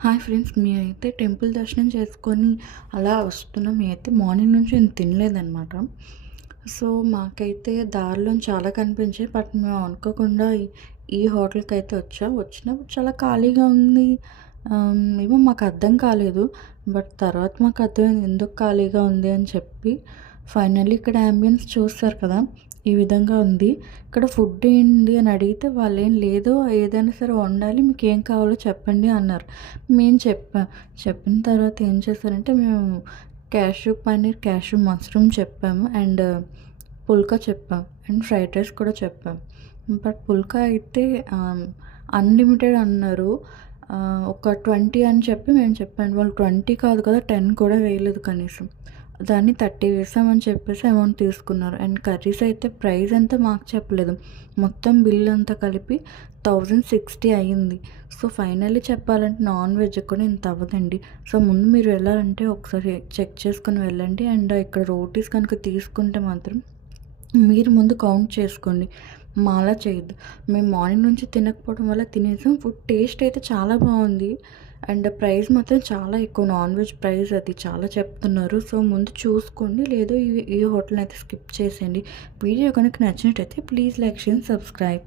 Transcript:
Hi friends, మేమైతే temple దర్శనం చేసుకొని అలా వస్తున్నాం. మేమైతే మార్నింగ్ నుంచి ఏం తినలేదనమాట. సో, మాకైతే దారిలో చాలా కనిపించాయి. బట్ మేము అనుకోకుండా ఈ హోటల్‌కైతే వచ్చినప్పుడు చాలా ఖాళీగా ఉంది. ఏమో మాకు అర్థం కాలేదు. బట్ తర్వాత మాకు అర్థమైంది ఎందుకు ఖాళీగా ఉంది అని చెప్పి. ఫైనల్లీ ఇక్కడ యాంబియన్స్ చూస్తారు కదా! ఈ విధంగా ఉంది. ఇక్కడ ఫుడ్ ఏంటి అని అడిగితే వాళ్ళేం లేదు, ఏదైనా సరే వండాలి, మీకేం కావాలో చెప్పండి అన్నారు. మేము చెప్పిన తర్వాత ఏం చేశారంటే మేము క్యాష్యూ పన్నీర్, క్యాష్యూ మష్రూమ్ చెప్పాము. అండ్ పుల్కా చెప్పాం. అండ్ ఫ్రైడ్ రైస్ కూడా చెప్పాం. బట్ పుల్కా అయితే అన్‌లిమిటెడ్ అన్నారు. ఒక 20 అని చెప్పి మేము చెప్పాను. వాళ్ళు 20 కాదు కదా, 10 కూడా వేయలేదు కనీసం. దాన్ని 30 వేసామని చెప్పేసి అమౌంట్ తీసుకున్నారు. అండ్ కర్రీస్ అయితే ప్రైస్ ఎంత మాకు చెప్పలేదు. మొత్తం బిల్ అంతా కలిపి 1060 అయ్యింది. సో, ఫైనల్లీ చెప్పాలంటే నాన్ వెజ్ కూడా ఇంత అవ్వదండి. సో, ముందు మీరు వెళ్ళాలంటే ఒకసారి చెక్ చేసుకొని వెళ్ళండి. అండ్ ఇక్కడ రోటీస్ కనుక తీసుకుంటే మాత్రం మీరు ముందు కౌంట్ చేసుకోండి. మాలా చేయొద్దు. మేము మార్నింగ్ నుంచి తినకపోవడం వల్ల తినేసాం. ఫుడ్ టేస్ట్ అయితే చాలా బాగుంది. అండ్ ప్రైస్ మాత్రం చాలా ఎక్కువ. నాన్ వెజ్ ప్రైస్ అది చాలా చెప్తున్నారు. సో, ముందు చూసుకోండి. లేదు ఈ హోటల్‌ని అయితే స్కిప్ చేసేయండి. వీడియో కనుక నచ్చినట్టయితే ప్లీజ్ లైక్, షేర్, సబ్స్క్రైబ్.